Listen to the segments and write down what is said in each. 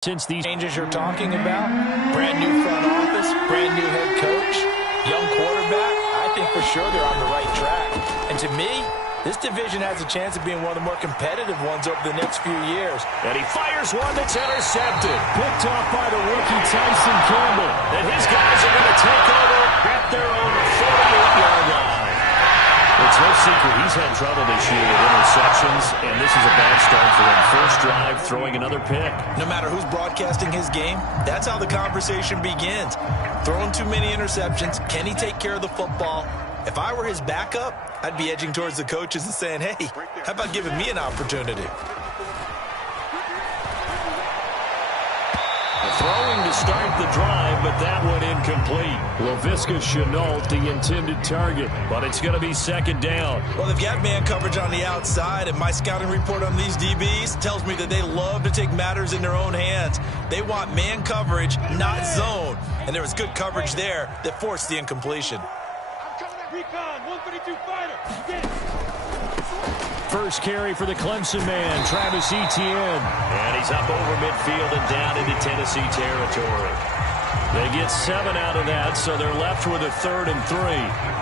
Since these changes you're talking about, brand new front office, brand new head coach, young quarterback, I think for sure they're on the right track. And to me, this division has a chance of being one of the more competitive ones over the next few years. And he fires one that's intercepted. Picked off by the rookie Tyson Campbell. And his guys are going to take over at their own 48-yard line. It's no secret he's had trouble this year with interceptions, and this is a bad start for him. First drive, throwing another pick. No matter who's broadcasting his game, that's how the conversation begins. Throwing too many interceptions, can he take care of the football? If I were his backup, I'd be edging towards the coaches and saying, hey, how about giving me an opportunity? Throwing to start the drive, but that one incomplete. Laviska Shenault, the intended target, but it's going to be second down. Well, they've got man coverage on the outside, and my scouting report on these DBs tells me that they love to take matters in their own hands. They want man coverage, not zone, and there was good coverage there that forced the incompletion. I'm coming at recon, 132 fighter. Get it. First carry for the Clemson man, Travis Etienne. And he's up over midfield and down into Tennessee territory. They get 7 out of that, so they're left with a 3rd and 3.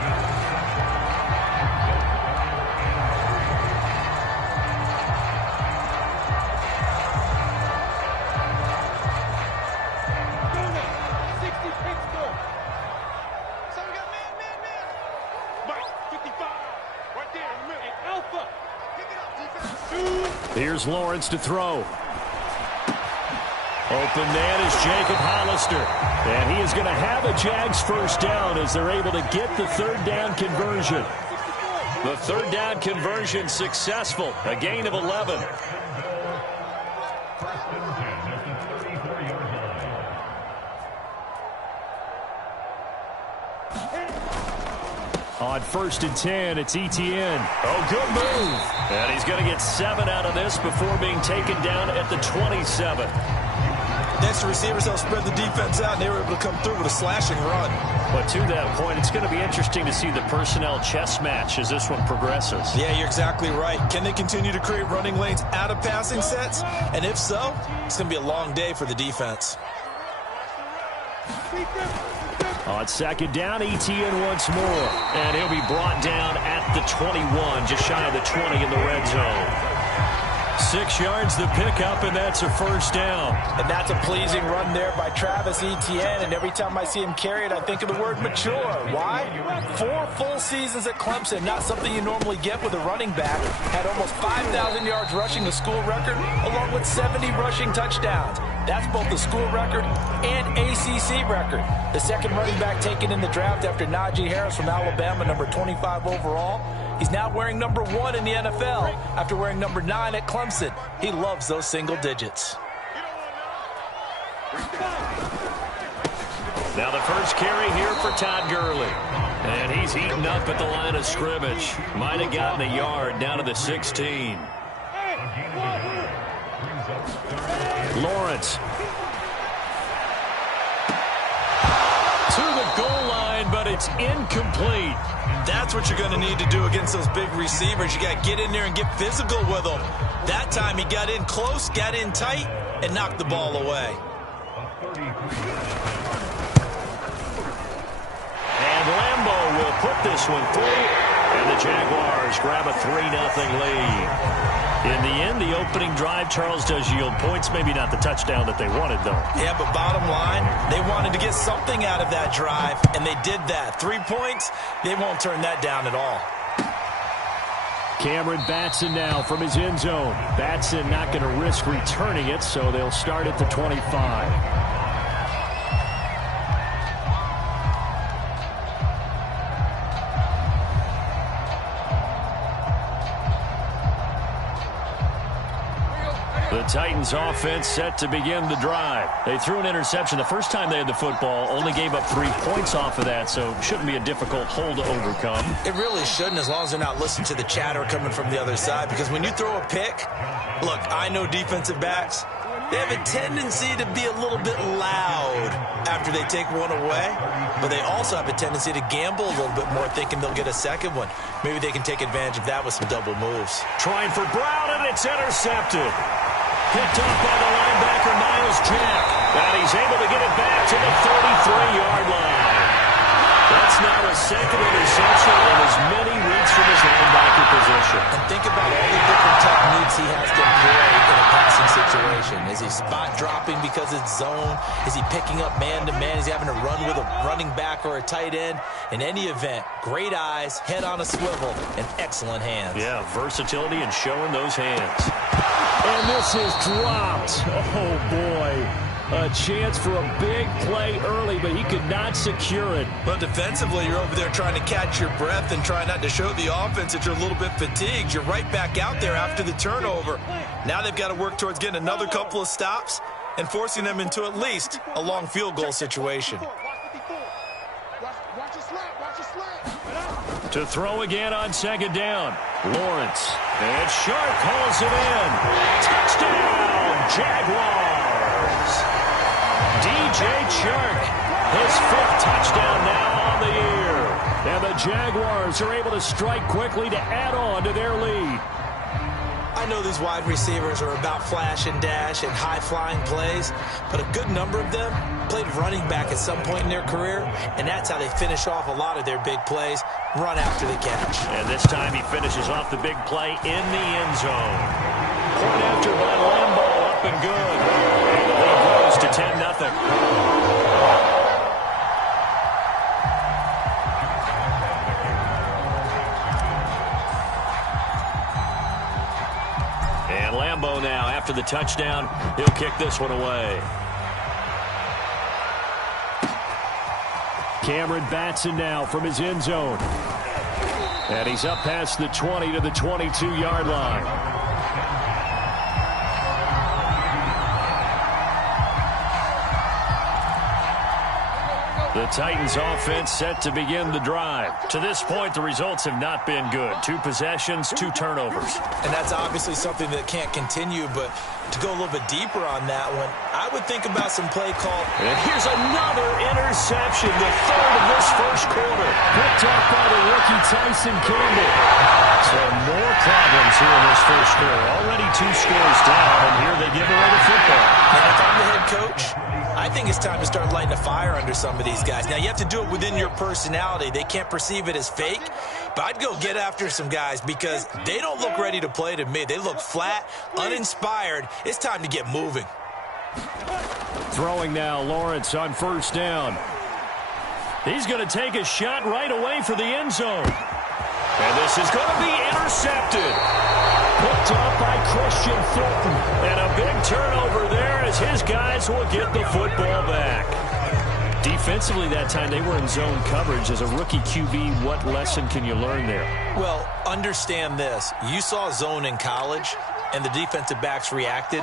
Here's Lawrence to throw. Open man is Jacob Hollister. And he is going to have a JAX first down as they're able to get the 3rd down conversion. The 3rd down conversion successful. A gain of 11. On 1st and 10, it's Etienne. Oh, good move. And he's going to get 7 out of this before being taken down at the 27. Next, the receivers helped spread the defense out, and they were able to come through with a slashing run. But to that point, it's going to be interesting to see the personnel chess match as this one progresses. Yeah, you're exactly right. Can they continue to create running lanes out of passing sets? And if so, it's going to be a long day for the defense. On 2nd down, Etienne once more. And he'll be brought down at the 21, just shy of the 20 in the red zone. 6 yards the pickup, and that's a first down. And that's a pleasing run there by Travis Etienne. And every time I see him carry it, I think of the word mature. Why? 4 full seasons at Clemson, not something you normally get with a running back. Had almost 5,000 yards rushing, the school record, along with 70 rushing touchdowns. That's both the school record and ACC record. The second running back taken in the draft after Najee Harris from Alabama, number 25 overall. He's now wearing number 1 in the NFL after wearing number 9 at Clemson. He loves those single digits. Now the first carry here for Todd Gurley. And he's eaten up at the line of scrimmage. Might have gotten a yard down to the 16. Lawrence. To the goal line, but it's incomplete. That's what you're going to need to do against those big receivers. You got to get in there and get physical with them. That time he got in close, got in tight, and knocked the ball away. And Lambeau will put this one through, and the Jaguars grab a 3-0 lead. In the end, the opening drive, Charles, does yield points. Maybe not the touchdown that they wanted, though. Yeah, but bottom line, they wanted to get something out of that drive, and they did that. 3 points, they won't turn that down at all. Cameron Batson now from his end zone. Batson not going to risk returning it, so they'll start at the 25. The Titans offense set to begin the drive. They threw an interception the first time they had the football, only gave up 3 points off of that, so shouldn't be a difficult hole to overcome. It really shouldn't, as long as they're not listening to the chatter coming from the other side, because when you throw a pick, look, I know defensive backs, they have a tendency to be a little bit loud after they take one away, but they also have a tendency to gamble a little bit more, thinking they'll get a second one. Maybe they can take advantage of that with some double moves. Trying for Brown, and it's intercepted. Picked off by the linebacker. linebacker Miles Jack. And he's able to get it back to the 33-yard line. That's now a second interception in as many weeks from his linebacker position. And think about all the different techniques he has to employ in a passing situation. Is he spot dropping because it's zone? Is he picking up man-to-man? Is he having to run with a running back or a tight end? In any event, great eyes, head on a swivel, and excellent hands. Yeah, versatility and showing those hands. And this is dropped. Oh, boy. A chance for a big play early, but he could not secure it. But defensively, you're over there trying to catch your breath and trying not to show the offense that you're a little bit fatigued. You're right back out there after the turnover. Now they've got to work towards getting another couple of stops and forcing them into at least a long field goal situation. To throw again on second down. Lawrence. And Sharp calls it in. Touchdown, Jaguars. DJ Chark, his 5th touchdown now on the year. And the Jaguars are able to strike quickly to add on to their lead. I know these wide receivers are about flash and dash and high-flying plays, but a good number of them played running back at some point in their career, and that's how they finish off a lot of their big plays, run after the catch. And this time he finishes off the big play in the end zone. Point after by Lambo, up and good. And the lead grows to 10-0. And Lambo now, after the touchdown, he'll kick this one away. Cameron Batson now from his end zone. And he's up past the 20 to the 22-yard line. The Titans offense set to begin the drive. To this point, the results have not been good. 2 possessions, 2 turnovers. And that's obviously something that can't continue, but to go a little bit deeper on that one, I would think about some play call. And here's another interception, the 3rd of this first quarter. Picked up by the rookie Tyson Campbell. So more problems here in this first quarter. Already 2 scores down, and here they give away the football. And if I'm the head coach, I think it's time to start lighting a fire under some of these guys. Now, you have to do it within your personality. They can't perceive it as fake, but I'd go get after some guys because they don't look ready to play to me. They look flat, uninspired. It's time to get moving. Throwing now, Lawrence on first down. He's going to take a shot right away for the end zone. And this is going to be intercepted. Picked up by Christian Fulton. And a big turnover there as his guys will get the football back. Defensively that time, they were in zone coverage. As a rookie QB, what lesson can you learn there? Well, understand this. You saw zone in college, and the defensive backs reacted,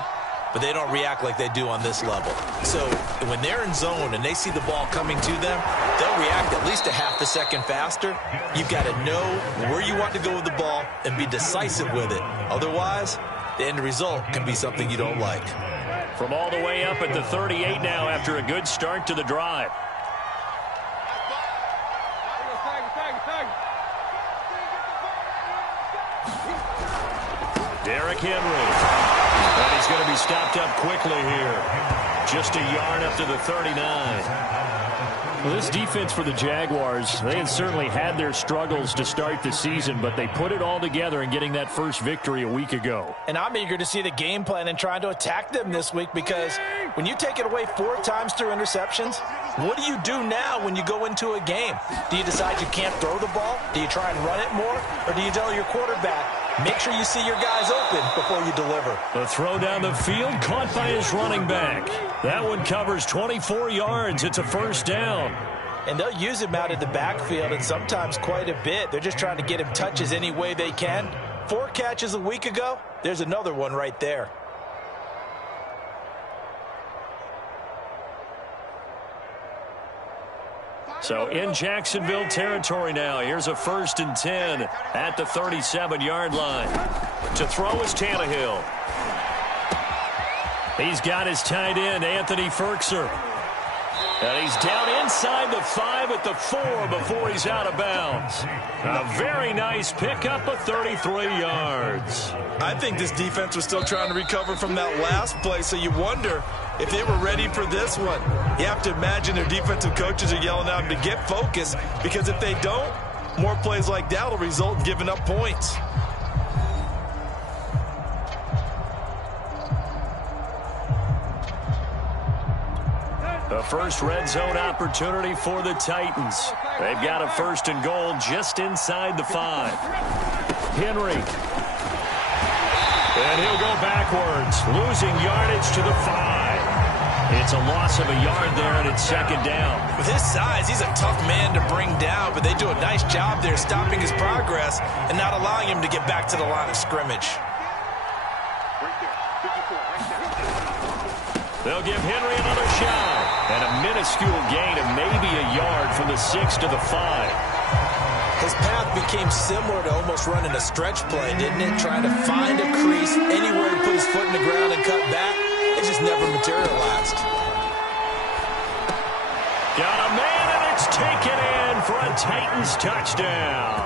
but they don't react like they do on this level. So when they're in zone and they see the ball coming to them, they'll react at least a half a second faster. You've got to know where you want to go with the ball and be decisive with it. Otherwise, the end result can be something you don't like. From all the way up at the 38 now after a good start to the drive. Derrick Henry. And he's going to be stopped up quickly here. Just a yard up to the 39. Well, this defense for the Jaguars, they had certainly had their struggles to start the season, but they put it all together in getting that first victory a week ago. And I'm eager to see the game plan and trying to attack them this week because when you take it away 4 times through interceptions, what do you do now when you go into a game? Do you decide you can't throw the ball? Do you try and run it more? Or do you tell your quarterback, make sure you see your guys open before you deliver? The throw down the field caught by his running back. That one covers 24 yards. It's a first down. And they'll use him out of the backfield and sometimes quite a bit. They're just trying to get him touches any way they can. 4 catches a week ago. There's another one right there. So in Jacksonville territory now. Here's a 1st and 10 at the 37-yard line. To throw is Tannehill. He's got his tight end, Anthony Ferkser. And he's down inside the 5 at the 4 before he's out of bounds. A very nice pickup of 33 yards. I think this defense was still trying to recover from that last play, so you wonder if they were ready for this one. You have to imagine their defensive coaches are yelling at them to get focused, because if they don't, more plays like that will result in giving up points. The first red zone opportunity for the Titans. They've got a 1st and goal just inside the 5. Henry. And he'll go backwards, losing yardage to the 5. It's a loss of a yard there, and it's 2nd down. With his size, he's a tough man to bring down, but they do a nice job there stopping his progress and not allowing him to get back to the line of scrimmage. They'll give Henry another shot. And a minuscule gain of maybe a yard from the 6 to the 5. His path became similar to almost running a stretch play, didn't it? Trying to find a crease, anywhere to put his foot in the ground and cut back. It just never materialized. Got a man, and it's taken in for a Titans touchdown.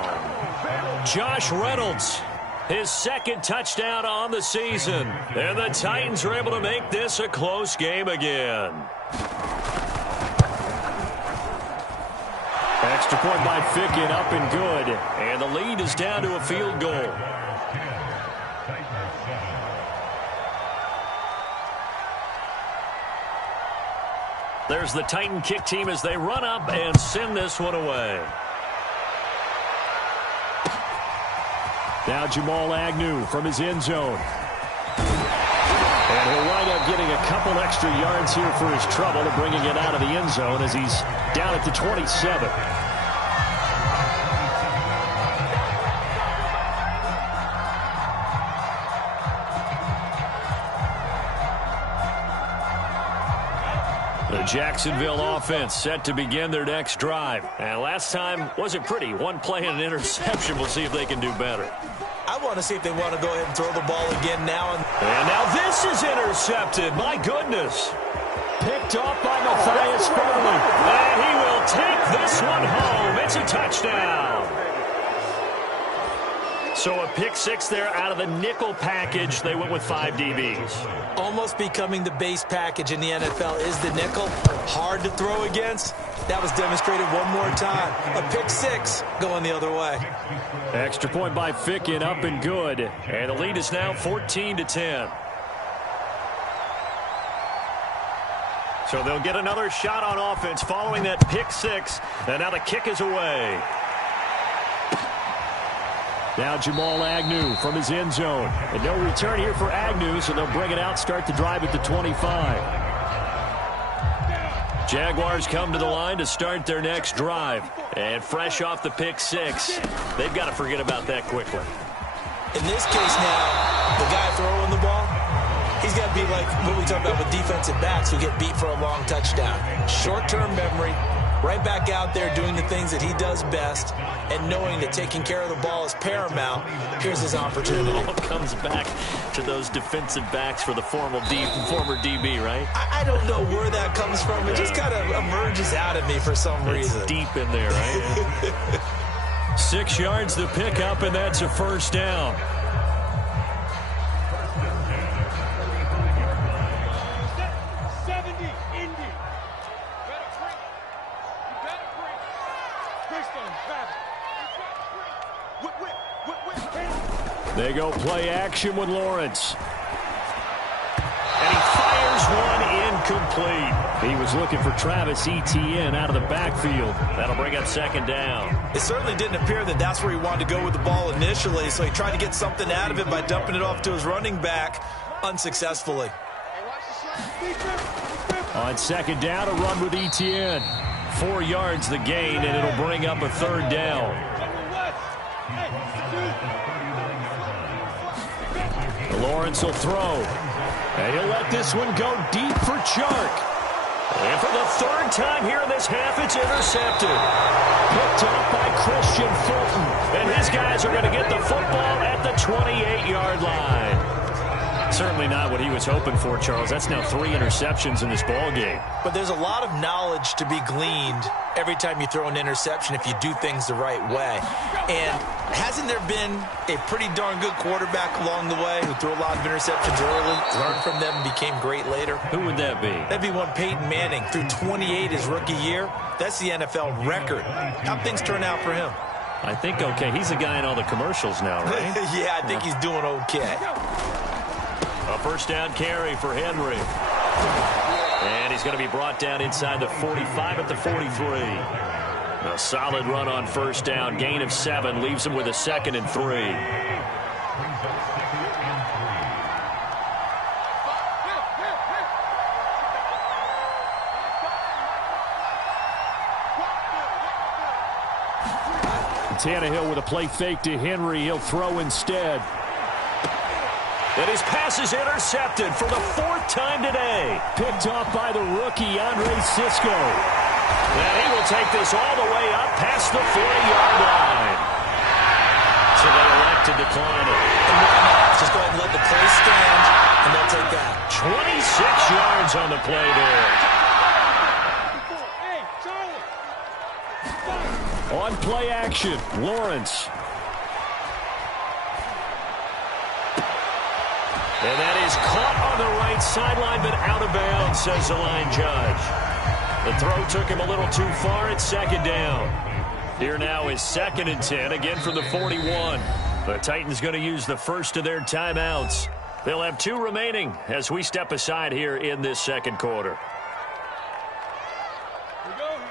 Josh Reynolds. His 2nd touchdown on the season. And the Titans are able to make this a close game again. Extra point by Ficken, up and good. And the lead is down to a field goal. There's the Titan kick team as they run up and send this one away. Now Jamal Agnew from his end zone. And he'll wind up getting a couple extra yards here for his trouble and bringing it out of the end zone as he's down at the 27. The Jacksonville offense set to begin their next drive. And last time wasn't pretty. One play and an interception. We'll see if they can do better. I want to see if they want to go ahead and throw the ball again now. And now this is intercepted. My goodness. Picked off by Matthias Farley. And he will take this one home. It's a touchdown. So a pick 6 there out of the nickel package. They went with 5 DBs. Almost becoming the base package in the NFL is the nickel. Hard to throw against. That was demonstrated one more time. A pick 6 going the other way. Extra point by Ficken, up and good. And the lead is now 14-10. So they'll get another shot on offense following that pick 6. And now the kick is away. Now Jamal Agnew from his end zone. And no return here for Agnew, so they'll bring it out, start the drive at the 25. Jaguars come to the line to start their next drive. And fresh off the pick 6, they've got to forget about that quickly. In this case now, the guy throwing the ball, he's got to be like what we talk about with defensive backs who get beat for a long touchdown. Short-term memory, right back out there doing the things that he does best, and knowing that taking care of the ball is paramount. Here's his opportunity. It all comes back to those defensive backs for the former DB, right? I don't know where that comes from. It just kind of emerges out of me for some reason. It's deep in there, right? 6 yards the pickup, and that's a 1st down. They go play action with Lawrence. And he fires one incomplete. He was looking for Travis Etienne out of the backfield. That'll bring up 2nd down. It certainly didn't appear that that's where he wanted to go with the ball initially, so he tried to get something out of it by dumping it off to his running back unsuccessfully. On 2nd down, a run with Etienne. 4 yards the gain, and it'll bring up a 3rd down. Lawrence will throw. And he'll let this one go deep for Chark. And for the 3rd time here in this half, it's intercepted. Picked off by Christian Fulton. And his guys are going to get the football at the 28-yard line. certainly not what he was hoping for, Charles. That's now 3 interceptions in this ball game. But there's a lot of knowledge to be gleaned every time you throw an interception if you do things the right way. And hasn't there been a pretty darn good quarterback along the way who threw a lot of interceptions early, learned from them, and became great later? Who would that be? That'd be one Peyton Manning. Threw 28 his rookie year. That's the NFL record. How'd things turn out for him? I think okay. He's a guy in all the commercials now, right? Yeah, I think he's doing okay. A first down carry for Henry. And he's going to be brought down inside the 45 at the 43. A solid run on first down. Gain of 7 leaves him with a 2nd and 3. Tannehill with a play fake to Henry. He'll throw instead. And his pass is intercepted for the 4th time today. Picked off by the rookie, Andre Sisco. And he will take this all the way up past the 40-yard line. So they elect to decline it. And why not? Just go ahead and let the play stand, and they'll take that. 26 yards on the play there. On play action, Lawrence. And that is caught on the right sideline, but out of bounds, says the line judge. The throw took him a little too far. It's 2nd down. Here now is 2nd and 10, again from the 41. The Titans going to use the first of their timeouts. They'll have 2 remaining as we step aside here in this 2nd quarter.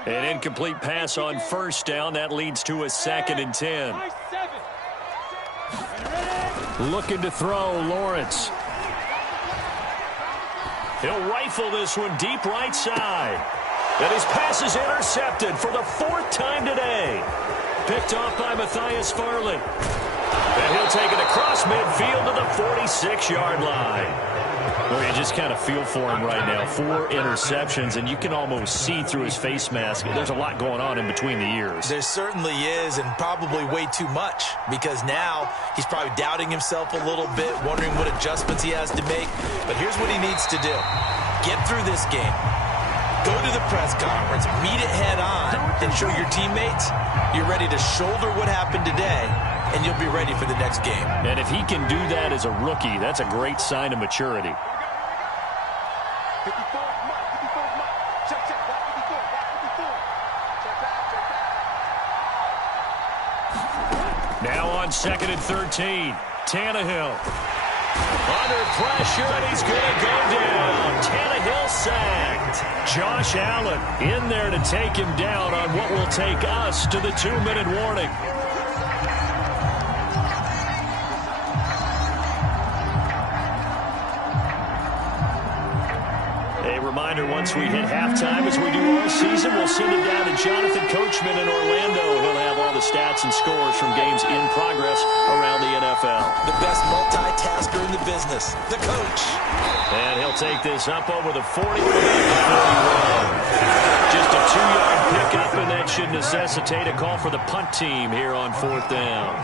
An incomplete pass on first down. That leads to a 2nd and 10. Looking to throw, Lawrence. He'll rifle this one deep right side. And his pass is intercepted for the 4th time today. Picked off by Matthias Farley. And he'll take it across midfield to the 46-yard line. Well, you just kind of feel for him right now. 4 interceptions, and you can almost see through his face mask. There's a lot going on in between the ears. There certainly is, and probably way too much, because now he's probably doubting himself a little bit, wondering what adjustments he has to make. But here's what he needs to do. Get through this game. Go to the press conference, meet it head on, and show your teammates you're ready to shoulder what happened today, and you'll be ready for the next game. And if he can do that as a rookie, that's a great sign of maturity. Now on 2nd and 13. Tannehill. Under pressure, and he's going to go down. Tannehill sacked. Josh Allen in there to take him down on what will take us to the 2-minute warning. A reminder, once we hit halftime, as we do all season, we'll send it down to Jonathan Coachman in Orlando. He'll have all the stats and scores from games in progress around the NFL. The best multitasker in the business, the coach. And he'll take this up over the 40. Just a 2-yard pickup, and that should necessitate a call for the punt team here on 4th down.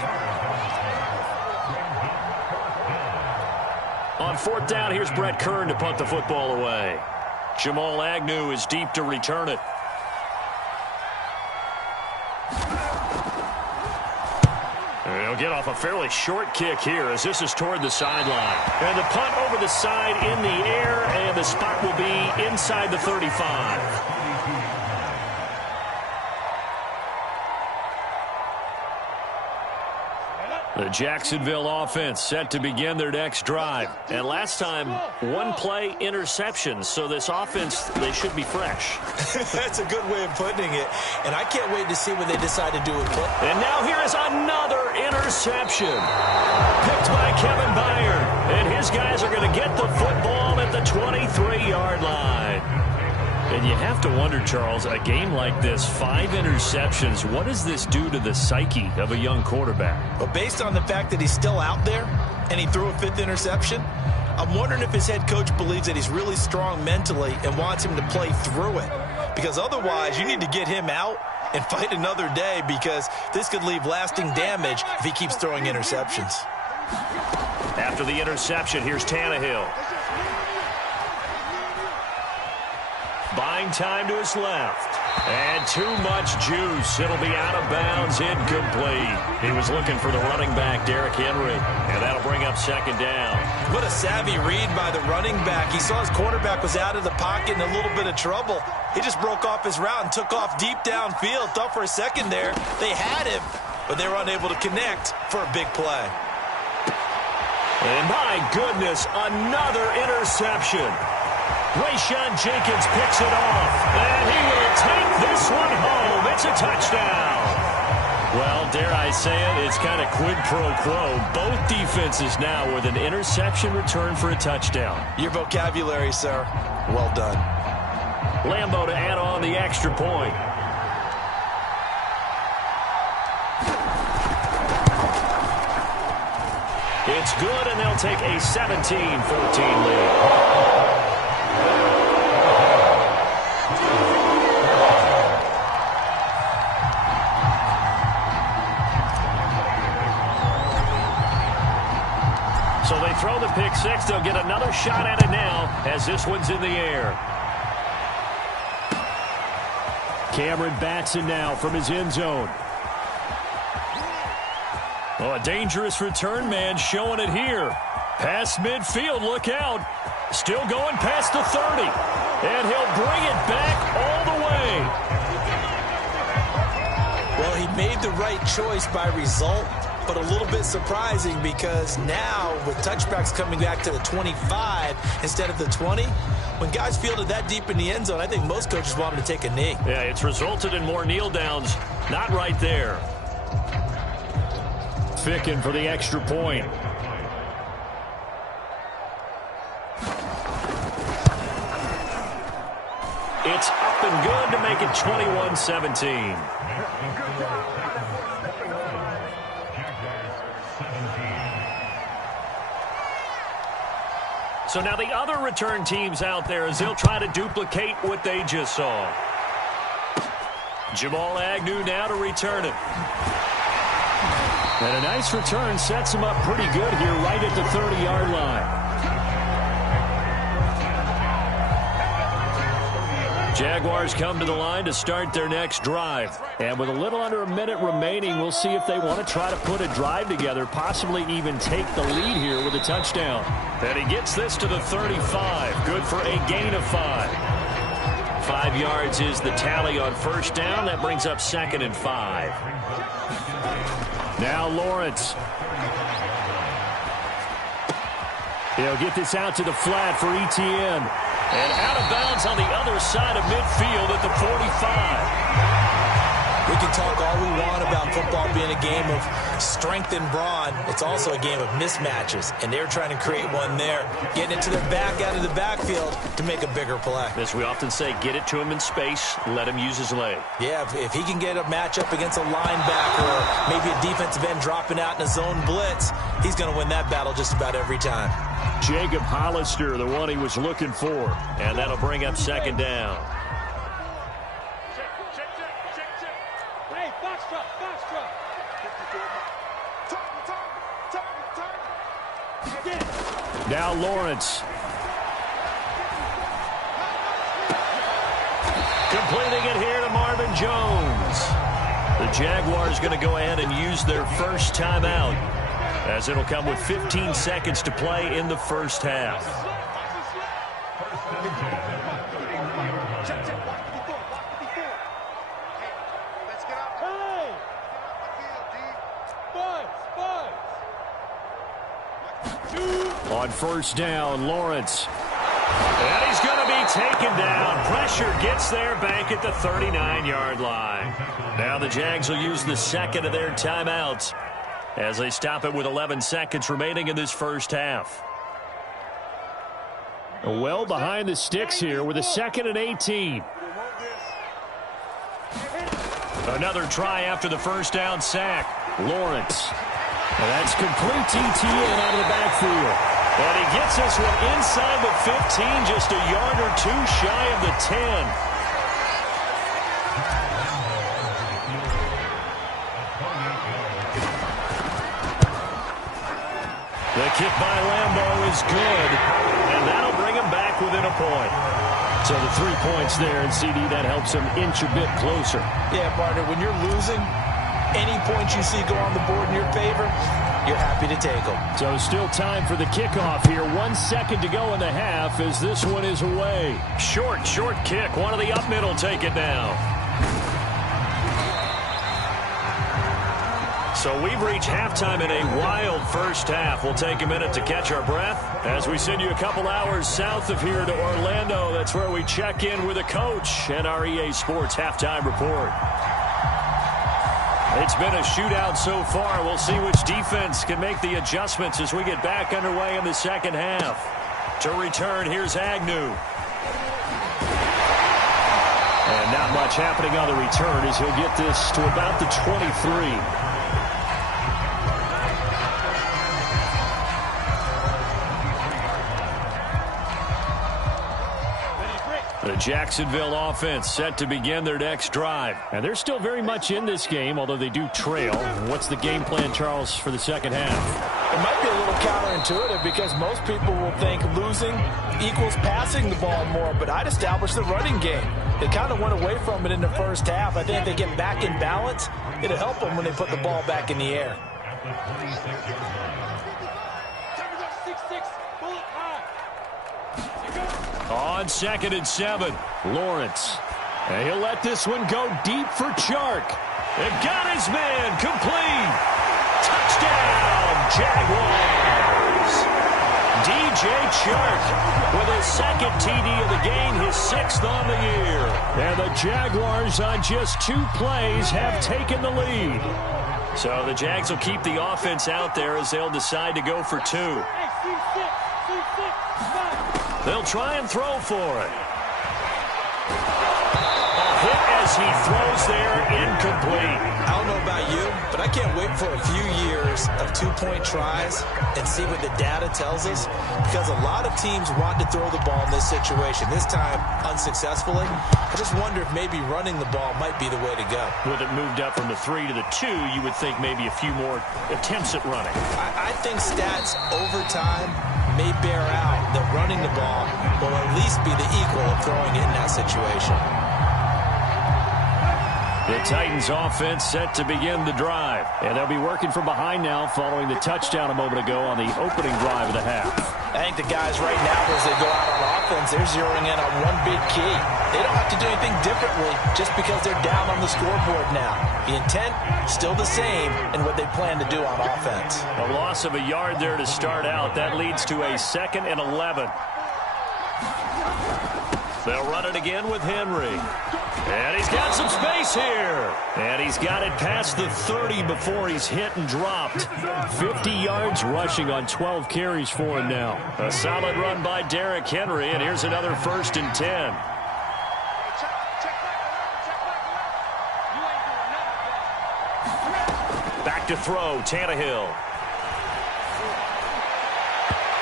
On 4th down, here's Brett Kern to punt the football away. Jamal Agnew is deep to return it. He'll get off a fairly short kick here as this is toward the sideline. And the punt over the side in the air, and the spot will be inside the 35. The Jacksonville offense set to begin their next drive. And last time, 1-play interception. So this offense, they should be fresh. That's a good way of putting it. And I can't wait to see when they decide to do it. And now here is another interception. Picked by Kevin Byard. And his guys are going to get the football at the 23-yard line. And you have to wonder, Charles, a game like this, 5 interceptions, what does this do to the psyche of a young quarterback? Well, based on the fact that he's still out there and he threw a 5th interception, I'm wondering if his head coach believes that he's really strong mentally and wants him to play through it. Because otherwise, you need to get him out and fight another day, because this could leave lasting damage if he keeps throwing interceptions. After the interception, here's Tannehill. Buying time to his left. And too much juice. It'll be out of bounds, incomplete. He was looking for the running back, Derrick Henry. And that'll bring up second down. What a savvy read by the running back. He saw his quarterback was out of the pocket in a little bit of trouble. He just broke off his route and took off deep downfield. Thought for a second there they had him, but they were unable to connect for a big play. And my goodness, another interception. Rayshawn Jenkins picks it off, and he will take this one home. It's a touchdown. Well, dare I say it, it's kind of quid pro quo. Both defenses now with an interception return for a touchdown. Your vocabulary, sir. Well done. Lambeau to add on the extra point. It's good, and they'll take a 17-14 lead. So they throw the pick six. They'll get another shot at it now as this one's in the air. Cameron Batson now from his end zone. Oh, a dangerous return man showing it here. Past midfield, look out. Still going past the 30. And he'll bring it back all the way. Well, he made the right choice by result, but a little bit surprising because now with touchbacks coming back to the 25 instead of the 20, when guys fielded that deep in the end zone, I think most coaches want him to take a knee. Yeah, it's resulted in more kneel downs. Not right there. Ficken for the extra point. It's up and good to make it 21-17. So now the other return teams out there as they'll try to duplicate what they just saw. Jamal Agnew now to return it. And a nice return sets him up pretty good here right at the 30-yard line. Jaguars come to the line to start their next drive. And with a little under a minute remaining, we'll see if they want to try to put a drive together, possibly even take the lead here with a touchdown. And he gets this to the 35. Good for a gain of 5. 5 yards is the tally on first down. That brings up 2nd and 5. Now Lawrence. He'll get this out to the flat for Etienne. And out of bounds on the other side of midfield at the 45. We can talk all we want about football being a game of strength and brawn. It's also a game of mismatches, and they're trying to create one there, getting it to their back out of the backfield to make a bigger play. As we often say, get it to him in space, let him use his leg. Yeah, if he can get a matchup against a linebacker or maybe a defensive end dropping out in a zone blitz, he's going to win that battle just about every time. Jacob Hollister, the one he was looking for, and that'll bring up 2nd down. Hey, box truck, box truck. Now Lawrence. Completing it here to Marvin Jones. The Jaguars going to go ahead and use their first timeout, as it'll come with 15 seconds to play in the first half. On first down, Lawrence. And he's going to be taken down. Pressure gets there back at the 39-yard line. Now the Jags will use the second of their timeouts as they stop it with 11 seconds remaining in this first half. Well behind the sticks here with a 2nd and 18. Another try after the first down sack. Lawrence. And that's complete to Etienne out of the backfield. And he gets this one inside the 15, just a yard or two shy of the 10. The kick by Lambeau is good, and that'll bring him back within a point. So the 3 points there, and CD, that helps him inch a bit closer. Yeah, partner, when you're losing, any points you see go on the board in your favor, you're happy to take them. So still time for the kickoff here. 1 second to go in the half as this one is away. Short kick. One of the up middle take it down. So we've reached halftime in a wild first half. We'll take a minute to catch our breath as we send you a couple hours south of here to Orlando. That's where we check in with a coach and our EA Sports halftime report. It's been a shootout so far. We'll see which defense can make the adjustments as we get back underway in the second half. To return, here's Agnew. And not much happening on the return as he'll get this to about the 23. The Jacksonville offense set to begin their next drive. And they're still very much in this game, although they do trail. What's the game plan, Charles, for the second half? It might be a little counterintuitive because most people will think losing equals passing the ball more, but I'd establish the running game. They kind of went away from it in the first half. I think if they get back in balance, it'll help them when they put the ball back in the air. On 2nd and 7, Lawrence. And he'll let this one go deep for Chark. And got his man complete. Touchdown, Jaguars. DJ Chark with his second TD of the game, his 6th on the year. And the Jaguars on just 2 plays have taken the lead. So the Jags will keep the offense out there as they'll decide to go for 2. They'll try and throw for it. A hit as he throws there, incomplete. I don't know about you, but I can't wait for a few years of 2-point tries and see what the data tells us, because a lot of teams want to throw the ball in this situation, this time unsuccessfully. I just wonder if maybe running the ball might be the way to go. With it moved up from the 3 to the 2, you would think maybe a few more attempts at running. I think stats over time may bear out that running the ball will at least be the equal of throwing it in that situation. The Titans offense set to begin the drive. And they'll be working from behind now following the touchdown a moment ago on the opening drive of the half. I think the guys right now, as they go out on offense, they're zeroing in on one big key. They don't have to do anything differently just because they're down on the scoreboard now. The intent, still the same in what they plan to do on offense. A loss of a yard there to start out. That leads to a 2nd and 11. They'll run it again with Henry. And he's got some space here. And he's got it past the 30 before he's hit and dropped. 50 yards rushing on 12 carries for him now. A solid run by Derrick Henry, and here's another 1st and 10. Back to throw, Tannehill.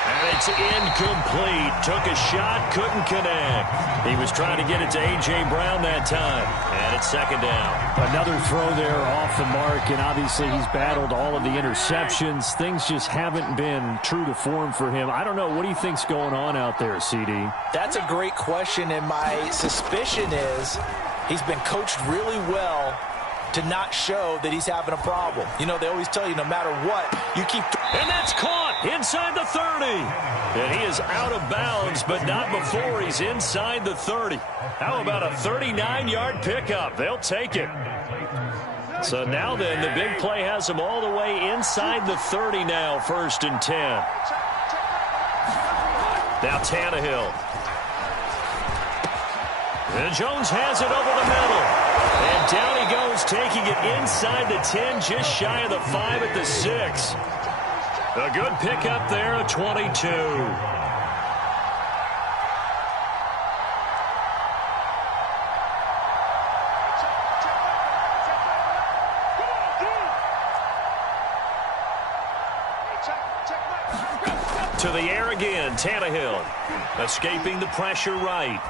And it's incomplete. Took a shot, couldn't connect. He was trying to get it to A.J. Brown that time. And it's 2nd down. Another throw there off the mark, and obviously he's battled all of the interceptions. Things just haven't been true to form for him. I don't know. What do you think's going on out there, CD? That's a great question, and my suspicion is he's been coached really well to not show that he's having a problem. You know, they always tell you no matter what, you keep... And that's caught inside the 30. And he is out of bounds, but not before he's inside the 30. How about a 39-yard pickup? They'll take it. So now then, the big play has him all the way inside the 30 now, 1st and 10. Now Tannehill. And Jones has it over the middle. And down he goes, taking it inside the 10, just shy of the 5 at the 6. A good pickup there, a 22. To the air again, Tannehill. Escaping the pressure right.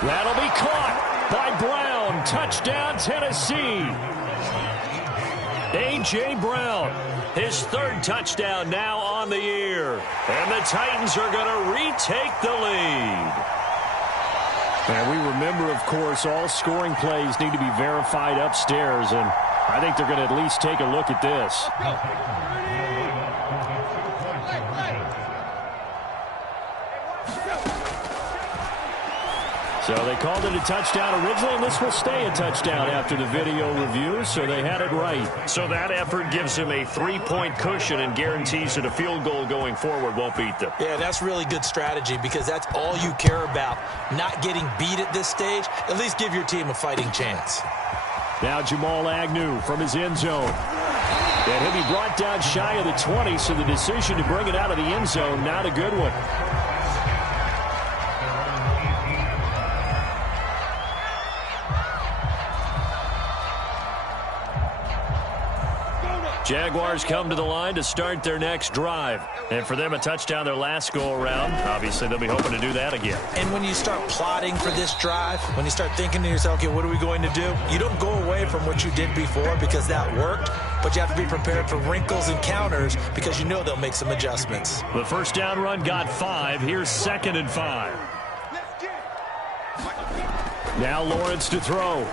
That'll be caught by Brown. Touchdown, Tennessee. A.J. Brown, his third touchdown now on the year. And the Titans are going to retake the lead. And we remember, of course, all scoring plays need to be verified upstairs, and I think they're going to at least take a look at this. So they called it a touchdown originally, and this will stay a touchdown after the video review, so they had it right. So that effort gives him a 3-point cushion and guarantees that a field goal going forward won't beat them. Yeah, that's really good strategy because that's all you care about, not getting beat at this stage. At least give your team a fighting chance. Now Jamal Agnew from his end zone. And he'll be brought down shy of the 20, so the decision to bring it out of the end zone, not a good one. Jaguars come to the line to start their next drive. And for them, a touchdown their last go-around. Obviously, they'll be hoping to do that again. And when you start plotting for this drive, when you start thinking to yourself, okay, what are we going to do? You don't go away from what you did before because that worked, but you have to be prepared for wrinkles and counters because you know they'll make some adjustments. The first down run got 5. Here's 2nd and 5. Now Lawrence to throw.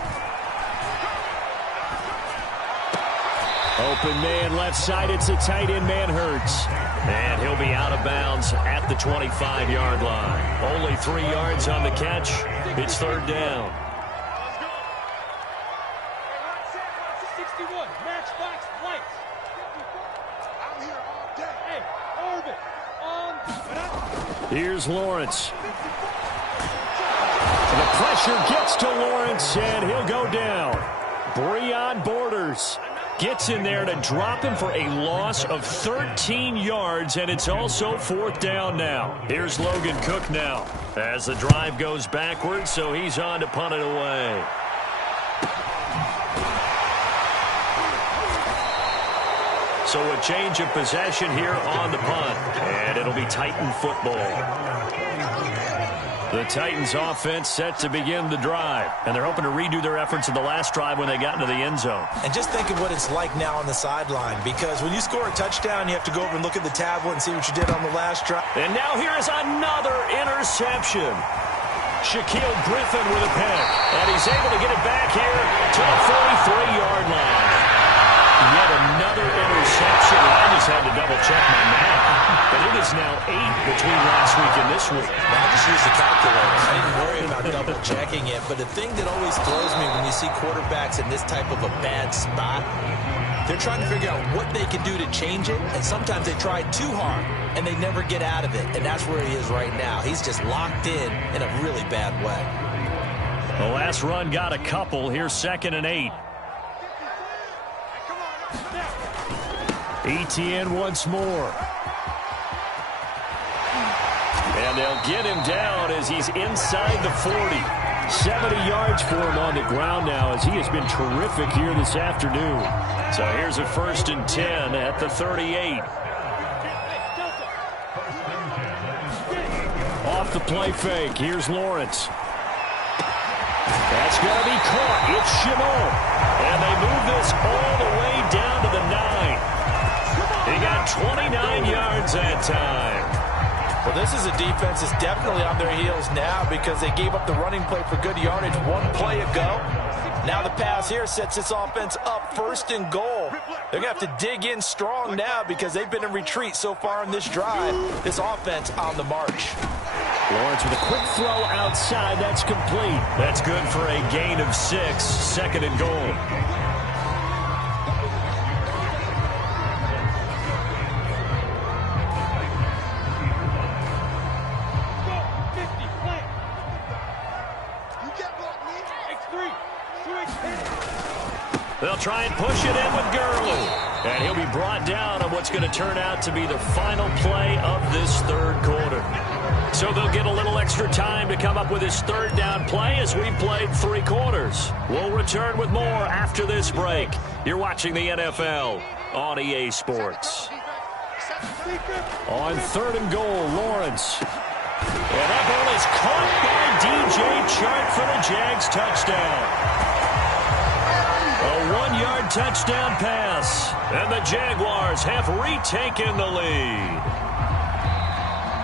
Open man left side. It's a tight end man Hurts. And he'll be out of bounds at the 25-yard line. Only 3 yards on the catch. It's 3rd down. 61, matchbox lights. I'm here all day. Hey, Orbit, on. Here's Lawrence. The pressure gets to Lawrence, and he'll go down. Breon Borders gets in there to drop him for a loss of 13 yards, and it's also 4th down now. Here's Logan Cook now as the drive goes backwards, so he's on to punt it away. So a change of possession here on the punt, and it'll be Titan football. The Titans offense set to begin the drive, and they're hoping to redo their efforts in the last drive when they got into the end zone. And just think of what it's like now on the sideline, because when you score a touchdown, you have to go over and look at the tablet and see what you did on the last drive. And now here is another interception. Shaquille Griffin with a pick, and he's able to get it back here to the 43-yard line. Yet another interception. I just had to double-check my math. But it is now 8 between last week and this week. I just used the calculator. I didn't worry about double-checking it. But the thing that always throws me when you see quarterbacks in this type of a bad spot, they're trying to figure out what they can do to change it. And sometimes they try too hard, and they never get out of it. And that's where he is right now. He's just locked in a really bad way. The last run got a couple. Here's 2nd and 8. ETN once more. And they'll get him down as he's inside the 40. 70 yards for him on the ground now as he has been terrific here this afternoon. So here's a 1st and 10 at the 38. Off the play fake. Here's Lawrence. That's going to be caught. It's Chenot. And they move this all the way down to the 9. He got 29 yards that time. Well, this is a defense that's definitely on their heels now because they gave up the running play for good yardage 1 play ago. Now the pass here sets this offense up 1st and goal. They're going to have to dig in strong now because they've been in retreat so far in this drive. This offense on the march. Lawrence with a quick throw outside. That's complete. That's good for a gain of 6. 2nd and goal. They'll try and push it in with Gurley. And he'll be brought down on what's going to turn out to be the final play of this 3rd quarter. So they'll get a little extra time to come up with his 3rd down play as we played 3 quarters. We'll return with more after this break. You're watching the NFL on EA Sports. On 3rd and goal, Lawrence. And that ball is caught by DJ Chark for the Jags touchdown. A 1-yard touchdown pass. And the Jaguars have retaken the lead.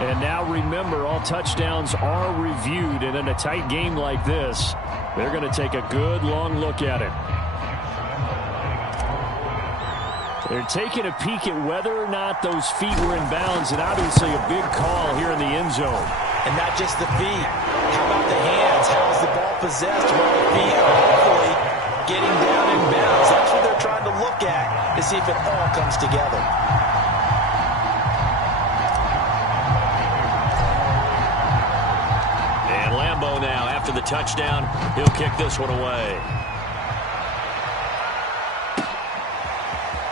And now remember, all touchdowns are reviewed. And in a tight game like this, they're going to take a good long look at it. They're taking a peek at whether or not those feet were in bounds, and obviously a big call here in the end zone. And not just the feet. How about the hands? How is the ball possessed while the feet are hopefully getting down in bounds? That's what they're trying to look at to see if it all comes together. And Lambeau now, after the touchdown, he'll kick this one away.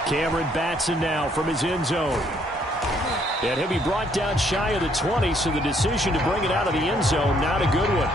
Cameron Batson now from his end zone. And he'll be brought down shy of the 20, so the decision to bring it out of the end zone, not a good one.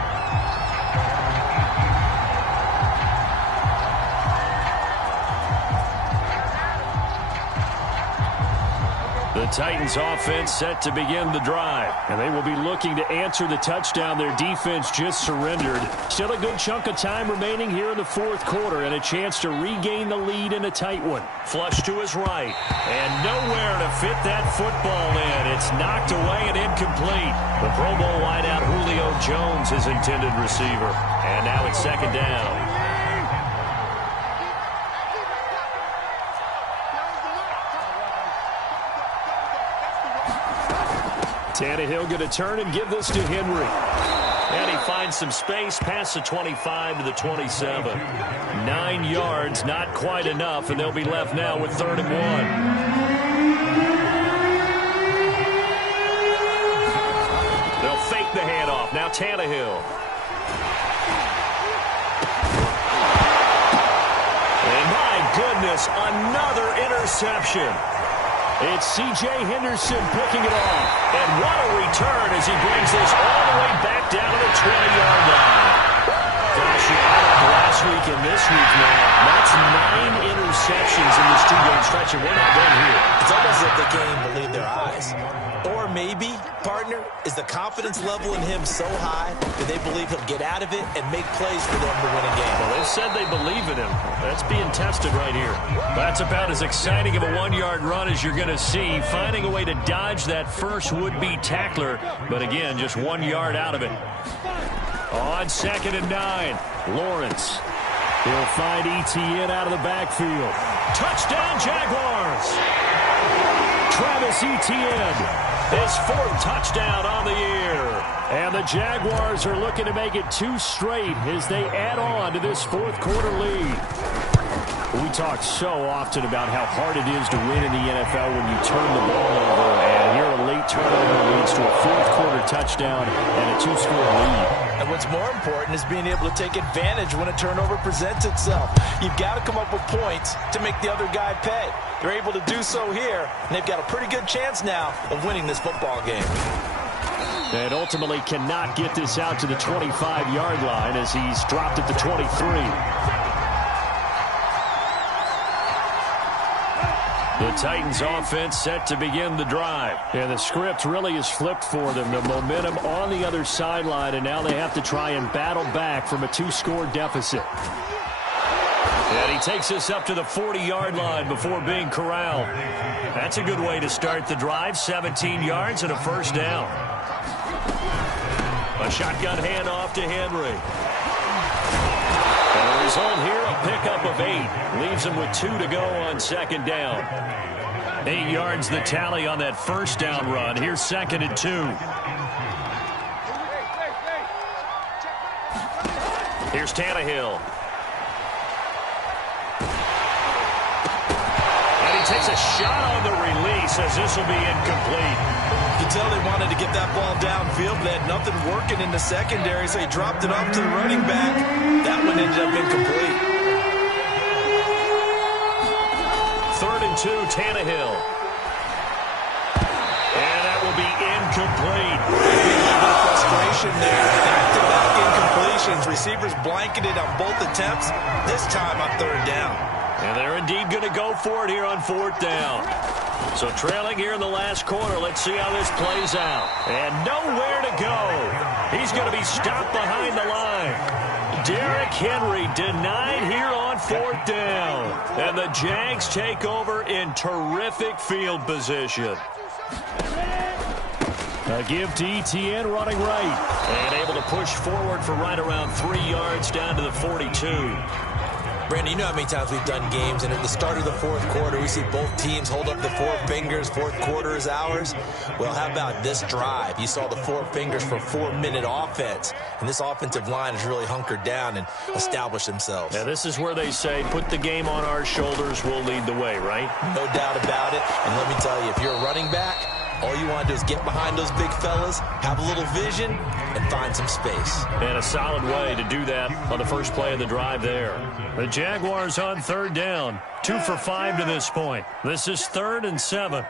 The Titans offense set to begin the drive. And they will be looking to answer the touchdown their defense just surrendered. Still a good chunk of time remaining here in the fourth quarter and a chance to regain the lead in a tight one. Flush to his right. And nowhere to fit that football in. It's knocked away and incomplete. The Pro Bowl wideout Julio Jones, his intended receiver. And now it's second down. Tannehill going to turn and give this to Henry. And he finds some space past the 25 to the 27. 9 yards, not quite enough, and they'll be left now with 3rd and 1. They'll fake the handoff. Now Tannehill. And my goodness, another interception. It's C.J. Henderson picking it off. And what a return as he brings this all the way back down to the 20-yard line. Gosh, you add up last week and this week now. That's 9 interceptions in this 2-game stretch, and we're not done here. It's almost like they can't even believe their eyes. Or maybe, partner, is the confidence level in him so high that they believe he'll get out of it and make plays for them to win a game. Well, they've said they believe in him. That's being tested right here. That's about as exciting of a 1-yard run as you're going to see, finding a way to dodge that first would-be tackler, but again, just 1 yard out of it. On 2nd and 9, Lawrence. He'll find Etienne out of the backfield. Touchdown, Jaguars! Travis Etienne. His 4th touchdown on the year. And the Jaguars are looking to make it 2 straight as they add on to this 4th quarter lead. We talk so often about how hard it is to win in the NFL when you turn the ball over. And here a late turnover leads to a 4th quarter touchdown and a 2-score lead. And what's more important is being able to take advantage when a turnover presents itself. You've got to come up with points to make the other guy pay. They're able to do so here, and they've got a pretty good chance now of winning this football game. And ultimately cannot get this out to the 25-yard line as he's dropped at the 23. The Titans offense set to begin the drive. And the script really is flipped for them. The momentum on the other sideline, and now they have to try and battle back from a 2-score deficit. And he takes us up to the 40-yard line before being corralled. That's a good way to start the drive. 17 yards and a 1st down. A shotgun handoff to Henry. And the result here, a pickup of 8. Leaves him with 2 to go on 2nd down. 8 yards the tally on that 1st down run. Here's 2nd and 2. Here's Tannehill. And he takes a shot on the release as this will be incomplete. You can tell they wanted to get that ball downfield, but they had nothing working in the secondary, so he dropped it off to the running back. That one ended up incomplete. 3rd and 2, Tannehill. And that will be incomplete. A little bit of frustration there. Back-to-back incompletions. Receivers blanketed on both attempts. This time on 3rd down. And they're indeed going to go for it here on 4th down. So trailing here in the last quarter. Let's see how this plays out. And nowhere to go. He's going to be stopped behind the line. Derrick Henry denied here on on 4th down. And the Jags take over in terrific field position. A give to Etienne running right. And able to push forward for right around 3 yards down to the 42. Brandon, you know how many times we've done games, and at the start of the fourth quarter, we see both teams hold up the 4 fingers, fourth quarter is ours. Well, how about this drive? You saw the 4 fingers for 4-minute offense, and this offensive line has really hunkered down and established themselves. Yeah, this is where they say, put the game on our shoulders, we'll lead the way, right? No doubt about it, and let me tell you, if you're a running back, all you want to do is get behind those big fellas, have a little vision, and find some space. And a solid way to do that on the first play of the drive there. The Jaguars on 3rd down. 2 for 5 to this point. This is 3rd and 7.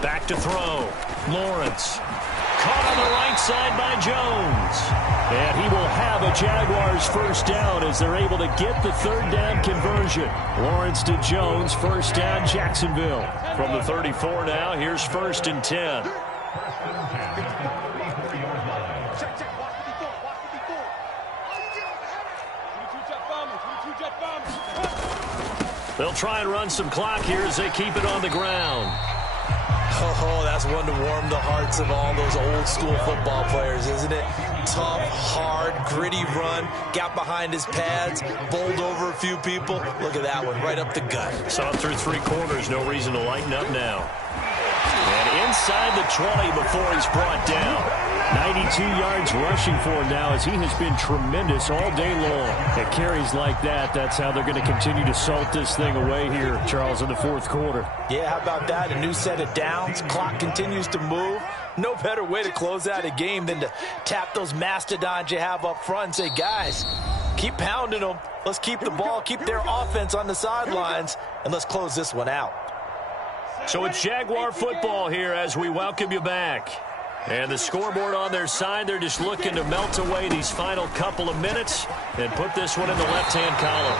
Back to throw. Lawrence. Caught on the right side by Jones. And he will have a Jaguars first down as they're able to get the 3rd down conversion. Lawrence to Jones, first down Jacksonville. From the 34 now, here's 1st and 10. They'll try and run some clock here as they keep it on the ground. Oh, that's one to warm the hearts of all those old school football players, isn't it? Tough, hard, gritty run, got behind his pads, bowled over a few people. Look at that one, right up the gut. Saw it through 3 quarters, no reason to lighten up now. And inside the 20 before he's brought down. 92 yards rushing for him now as he has been tremendous all day long. At carries like that, that's how they're going to continue to salt this thing away here, Charles, in the 4th quarter. Yeah, how about that? A new set of downs. Clock continues to move. No better way to close out a game than to tap those mastodons you have up front and say, guys, keep pounding them. Let's keep the ball, keep their offense on the sidelines, and let's close this one out. So it's Jaguar football here as we welcome you back. And the scoreboard on their side, they're just looking to melt away these final couple of minutes and put this one in the left-hand column.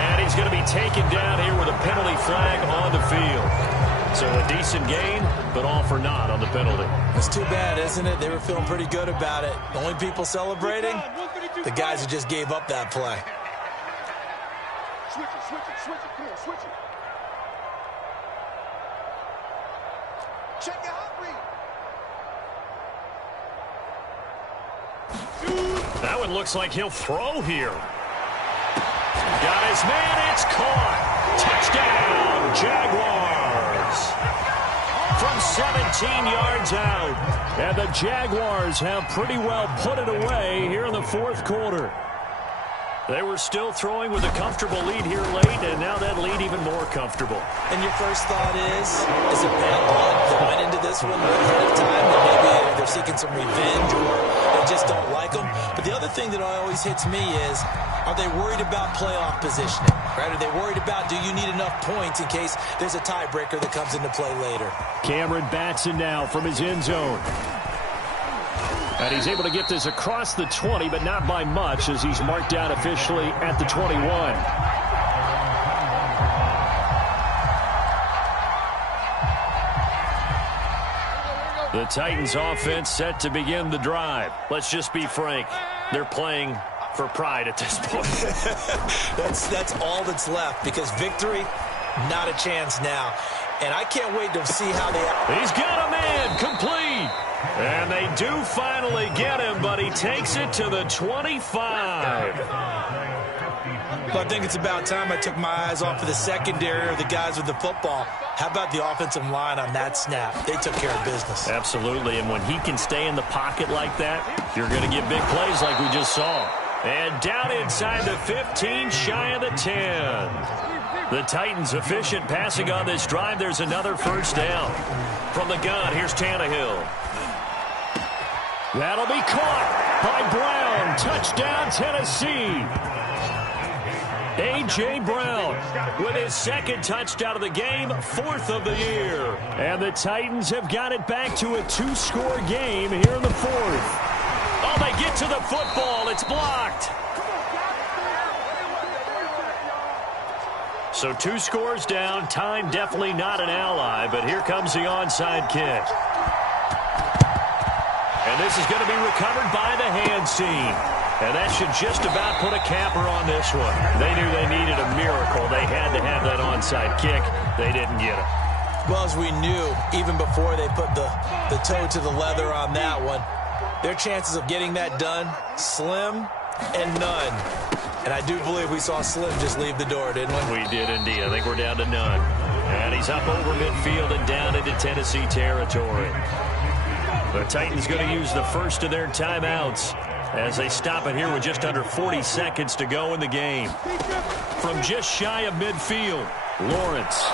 And he's going to be taken down here with a penalty flag on the field. So a decent gain, but all for naught on the penalty. It's too bad, isn't it? They were feeling pretty good about it. The only people celebrating, the guys who just gave up that play. Switch it, come on, switch it. Check your hot read. That one looks like he'll throw here. Got his man, it's caught. Touchdown, Jaguars. From 17 yards out. And the Jaguars have pretty well put it away here in the 4th quarter. They were still throwing with a comfortable lead here late, and now that lead even more comfortable. And your first thought is it bad blood that went into this one ahead of time? That maybe they're seeking some revenge or they just don't like them? But the other thing that always hits me is, are they worried about playoff positioning? Right? Are they worried about, do you need enough points in case there's a tiebreaker that comes into play later? Cameron Batson now from his end zone. And he's able to get this across the 20, but not by much as he's marked down officially at the 21. The Titans offense set to begin the drive. Let's just be frank. They're playing for pride at this point. that's all that's left because victory, not a chance now. And I can't wait to see how they... He's got a man complete. And they do finally get him, but he takes it to the 25. But I think it's about time I took my eyes off of the secondary or the guys with the football. How about the offensive line on that snap? They took care of business. Absolutely, and when he can stay in the pocket like that, you're going to get big plays like we just saw. And down inside the 15, shy of the 10. The Titans efficient passing on this drive. There's another first down. From the gun, here's Tannehill. That'll be caught by Brown. Touchdown, Tennessee. A.J. Brown with his 2nd touchdown of the game, 4th of the year. And the Titans have got it back to a 2-score game here in the 4th. Oh, they get to the football. It's blocked. So 2 scores down. Time definitely not an ally, but here comes the onside kick. And this is going to be recovered by the hands team. And that should just about put a capper on this one. They knew they needed a miracle. They had to have that onside kick. They didn't get it. Well, as we knew, even before they put the toe to the leather on that one, their chances of getting that done, slim and none. And I do believe we saw Slim just leave the door, didn't we? We did indeed. I think we're down to none. And he's up over midfield and down into Tennessee territory. The Titans going to use the first of their timeouts as they stop it here with just under 40 seconds to go in the game. From just shy of midfield, Lawrence.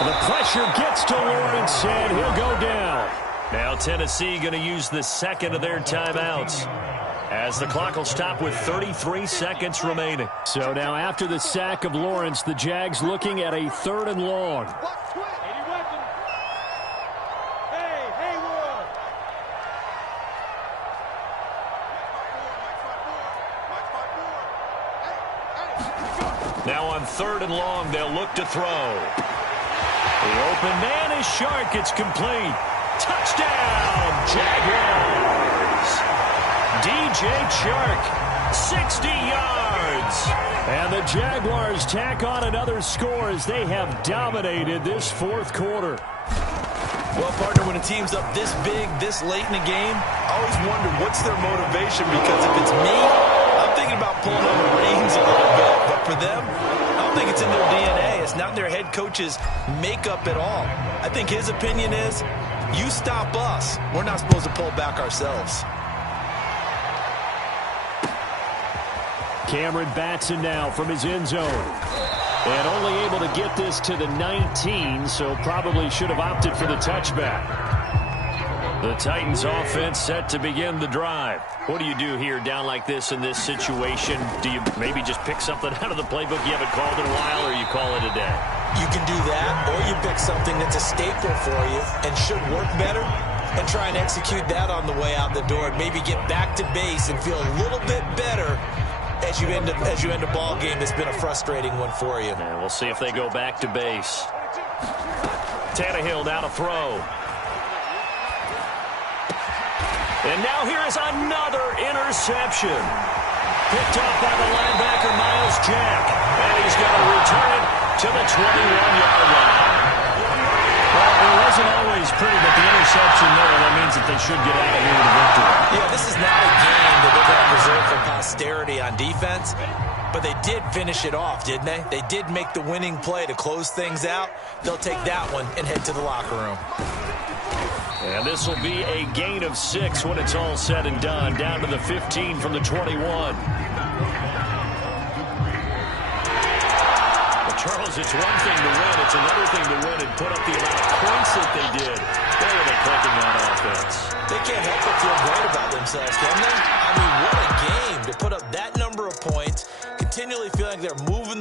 The pressure gets to Lawrence, and he'll go down. Now Tennessee going to use the second of their timeouts as the clock will stop with 33 seconds remaining. So now after the sack of Lawrence, the Jags looking at a 3rd and long. Now on 3rd and long, they'll look to throw. The open man is Shark. It's complete. Touchdown, Jaguars. DJ Chark, 60 yards. And the Jaguars tack on another score as they have dominated this 4th quarter. Well, partner, when a team's up this big, this late in the game, I always wonder what's their motivation, because if it's me, I'm thinking about pulling on the reins a little bit. But for them, I don't think it's in their DNA. It's not their head coach's makeup at all. I think his opinion is, you stop us, we're not supposed to pull back ourselves. Cameron Batson now from his end zone. And only able to get this to the 19, so probably should have opted for the touchback. The Titans offense set to begin the drive. What do you do here down like this in this situation? Do you maybe just pick something out of the playbook you haven't called in a while, or you call it a day? You can do that, or you pick something that's a staple for you and should work better, and try and execute that on the way out the door, and maybe get back to base and feel a little bit better as you end a ball game that's been a frustrating one for you. And we'll see if they go back to base. Tannehill now to throw. And now here is another interception. Picked up by the linebacker, Miles Jack. And he's going to return it to the 21-yard line. Well, it wasn't always pretty, but the interception there, that means that they should get out of here with a victory. Yeah, this is not a game that they're going to preserve for posterity on defense, but they did finish it off, didn't they? They did make the winning play to close things out. They'll take that one and head to the locker room. And this will be a gain of 6 when it's all said and done, down to the 15 from the 21. Charles, it's one thing to win. It's another thing to win and put up the amount of points that they did. Where are they clicking on offense? They can't help but feel great about themselves, can they? I mean, what a game to put up that number of points, continually feeling like they're moving